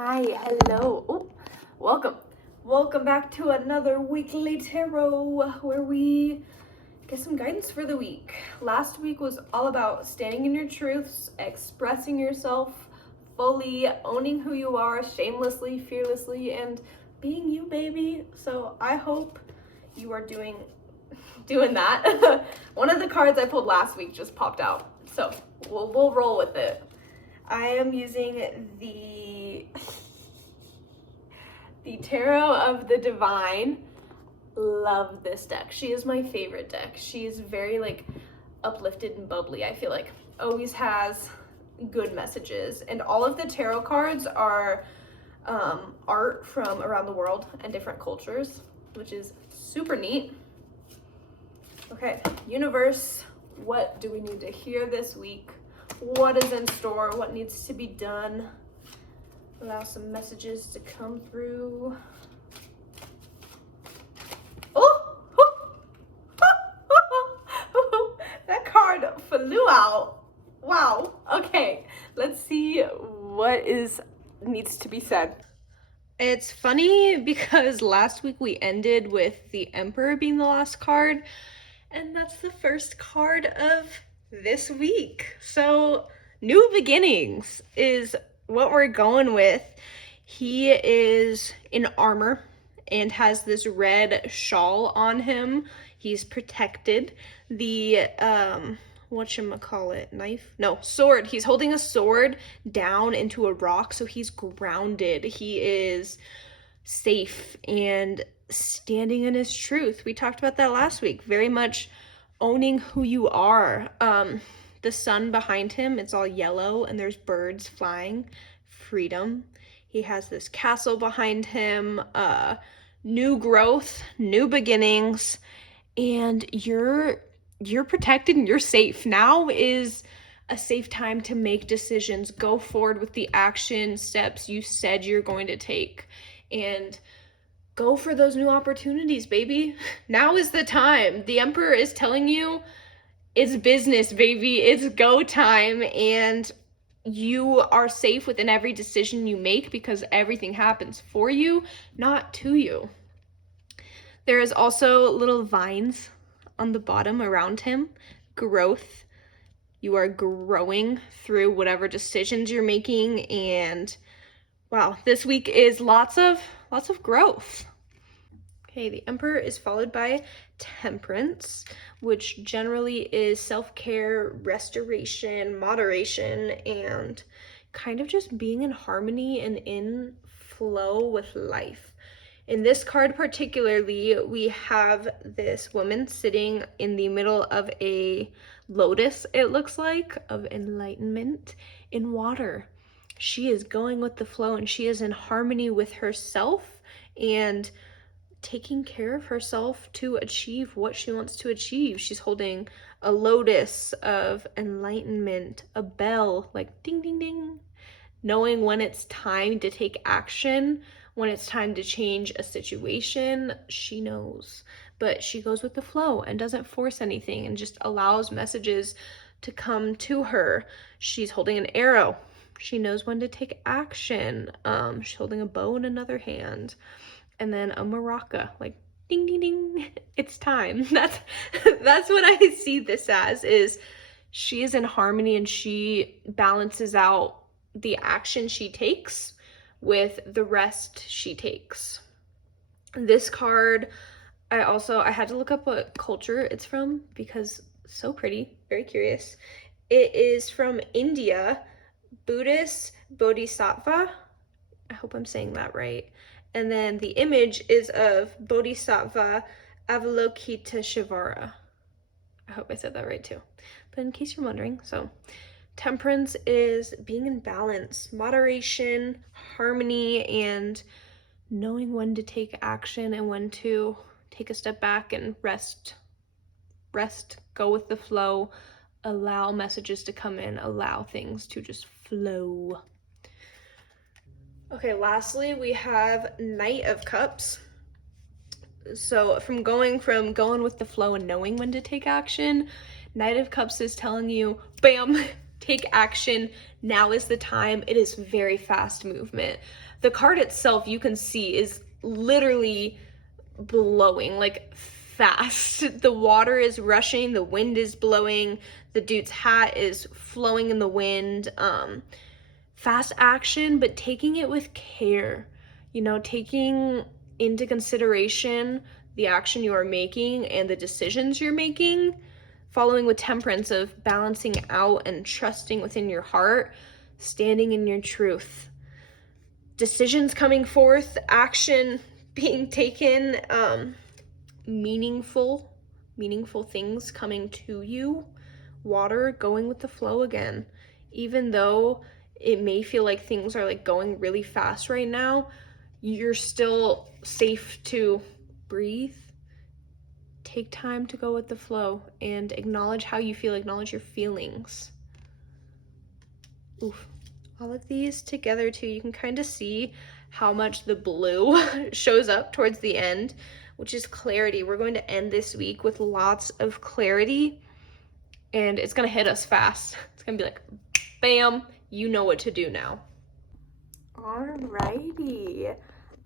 Hi, hello. Oh, welcome back to another weekly tarot where we get some guidance for the week. Last week was all about standing in your truths, expressing yourself fully, owning who you are shamelessly, fearlessly, and being you, baby. So I hope you are doing that. One of the cards I pulled last week just popped out, so we'll roll with it. I am using the Tarot of the Divine. Love this deck. She is my favorite deck. She's very uplifted and bubbly. I feel like always has good messages, and all of the tarot cards are art from around the world and different cultures, which is super neat. Okay, universe, what do we need to hear this week? What is in store? What needs to be done? Allow some messages to come through. That card flew out. Wow. Okay, let's see what needs to be said. It's funny because last week we ended with the Emperor being the last card, and that's the first card of this week. So new beginnings is what we're going with. He is in armor and has this red shawl on him. He's protected. The sword. He's holding a sword down into a rock, so he's grounded. He is safe and standing in his truth. We talked about that last week. Very much owning who you are. The sun behind him, it's all yellow and there's birds flying. Freedom. He has this castle behind him, new growth, new beginnings, and you're protected and you're safe. Now is a safe time to make decisions. Go forward with the action steps you said you're going to take, and go for those new opportunities, baby. Now is the time. The Emperor is telling you it's business, baby. It's go time, and you are safe within every decision you make because everything happens for you, not to you. There is also little vines on the bottom around him. Growth. You are growing through whatever decisions you're making, and wow, this week is lots of growth. Okay, the Emperor is followed by Temperance, which generally is self-care, restoration, moderation, and kind of just being in harmony and in flow with life. In this card particularly, we have this woman sitting in the middle of a lotus, it looks like, of enlightenment in water. She is going with the flow, and she is in harmony with herself and taking care of herself to achieve what she wants to achieve. She's holding a lotus of enlightenment, a bell, like ding, ding, ding, knowing when it's time to take action, when it's time to change a situation. She knows, but she goes with the flow and doesn't force anything and just allows messages to come to her. She's holding an arrow. She knows when to take action. She's holding a bow in another hand. And then a maraca, like ding, ding, ding, it's time. That's what I see this as, is she is in harmony and she balances out the action she takes with the rest she takes. This card, I had to look up what culture it's from because it's so pretty, very curious. It is from India, Buddhist Bodhisattva. I hope I'm saying that right. And then the image is of Bodhisattva Avalokiteshvara. I hope I said that right too. But in case you're wondering, so Temperance is being in balance, moderation, harmony, and knowing when to take action and when to take a step back and rest, go with the flow, allow messages to come in, allow things to just flow. Okay, lastly, we have Knight of Cups. So from going with the flow and knowing when to take action, Knight of Cups is telling you, bam, Take action. Now is the time. It is very fast movement. The card itself, you can see, is literally blowing, like fast. The water is rushing, the wind is blowing, the dude's hat is flowing in the wind. Fast action, but taking it with care, taking into consideration the action you are making and the decisions you're making, following with temperance of balancing out and trusting within your heart, standing in your truth. Decisions coming forth, action being taken, meaningful things coming to you, water going with the flow again. Even though it may feel like things are like going really fast right now, you're still safe to breathe. Take time to go with the flow and acknowledge how you feel, acknowledge your feelings. Oof. All of these together too, you can kind of see how much the blue shows up towards the end, which is clarity. We're going to end this week with lots of clarity, and it's going to hit us fast. It's going to be like, bam, you know what to do now. Alrighty.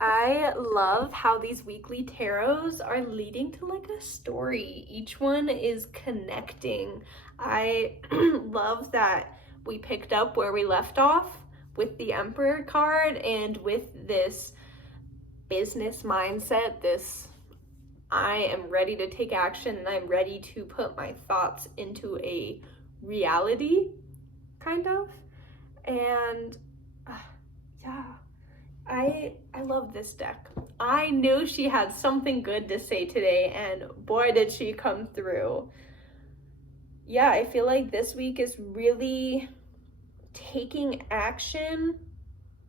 I love how these weekly tarots are leading to like a story. Each one is connecting. I love that we picked up where we left off with the Emperor card and with this business mindset, this I am ready to take action and I'm ready to put my thoughts into a reality, kind of. And yeah, I love this deck. I knew she had something good to say today, and boy did she come through. Yeah, I feel like this week is really taking action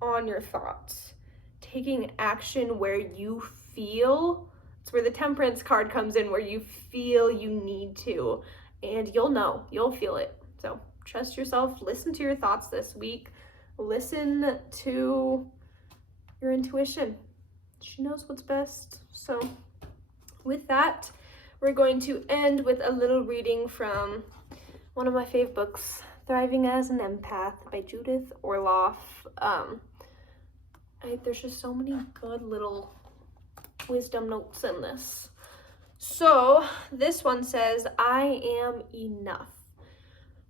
on your thoughts, taking action where you feel. It's where the Temperance card comes in, where you feel you need to, and you'll know, you'll feel it. So trust yourself, listen to your thoughts this week, listen to your intuition. She knows what's best. So with that, we're going to end with a little reading from one of my fave books, Thriving as an Empath by Judith Orloff. There's just so many good little wisdom notes in this. So this one says, I am enough.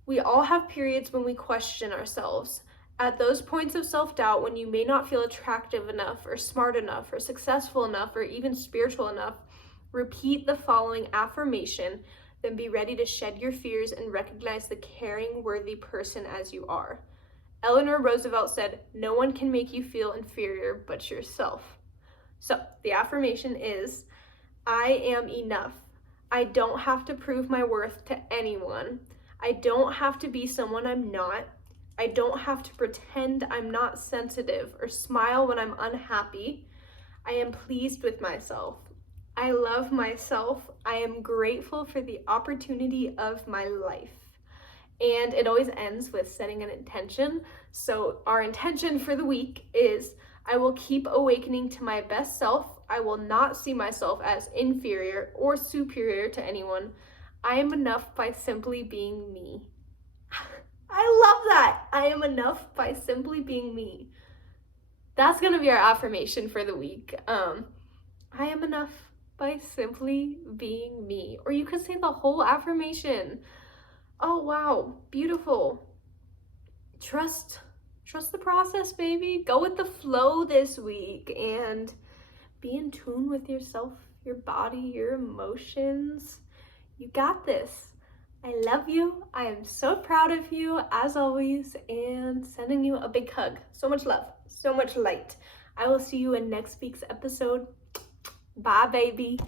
We all have periods when we question ourselves. At those points of self-doubt, when you may not feel attractive enough or smart enough or successful enough or even spiritual enough, repeat the following affirmation, then be ready to shed your fears and recognize the caring, worthy person as you are. Eleanor Roosevelt said, no one can make you feel inferior but yourself. So the affirmation is, I am enough. I don't have to prove my worth to anyone. I don't have to be someone I'm not. I don't have to pretend I'm not sensitive or smile when I'm unhappy. I am pleased with myself. I love myself. I am grateful for the opportunity of my life. And it always ends with setting an intention. So our intention for the week is, I will keep awakening to my best self. I will not see myself as inferior or superior to anyone. I am enough by simply being me. I love that. I am enough by simply being me. That's going to be our affirmation for the week. I am enough by simply being me. Or you could say the whole affirmation. Oh, wow. Beautiful. Trust the process, baby. Go with the flow this week and be in tune with yourself, your body, your emotions. You got this. I love you. I am so proud of you as always, and sending you a big hug. So much love, so much light. I will see you in next week's episode. Bye, baby.